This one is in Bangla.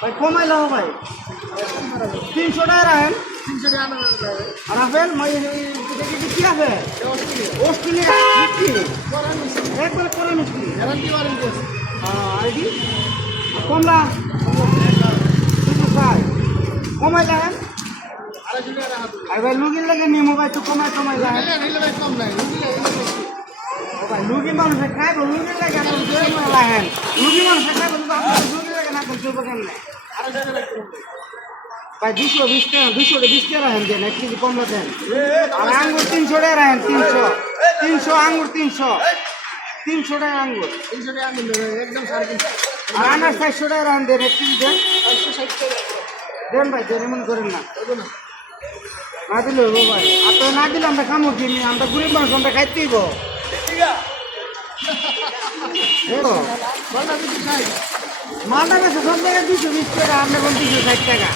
ভাই কমাই লাও ভাই 300 টাকা রাখেন 300 টাকা আনা যাবে। আর আপেল দেখি কি আছে অস্ট্রেলিয়া মিষ্টি একবার করে মিষ্টি গ্যারান্টি ওয়ারেন্টি আছে। আইডি কমলা 205 কমাই লাগান 250 টাকা রাখা আর ভাই লুগিন লাগে নিয়ে মোবাইল তো কমাই লাগান নিলে ভাই কম নাই, নিলে ভাই লুগি মানুষে খাইব লুগি লাগে আপনার জোর মানে লাগেন লুগি মানুষে খাইব কিন্তু আপনার লুগি লাগে না আপনার চলবে কেমনে 250 টাকা কম নাই। ভাই 220 টাকা 220 টাকা রাখেন দেন 1 কেজি কমলা দেন আর আঙ্গুর 300 টাকা রাখেন 300 আঙ্গুর 300 টাকা আঙ্গুর 300 টাকা আনবেন না, একদম 350 আর আনার 400 টাকা রাখেন দেন 1 কেজি দেন 560 টাকা দেন ভাই দেন এমন করেন না দেবো না। না দিলে হবো ভাই আর তো না দিলে আমরা খামো কিনি আমরা গরিব মানুষ আমরা খাইতে দিব বলটা দিতে চাই। মালটা বেশি সব জায়গায় 220 টাকা আপনার 260 টাকা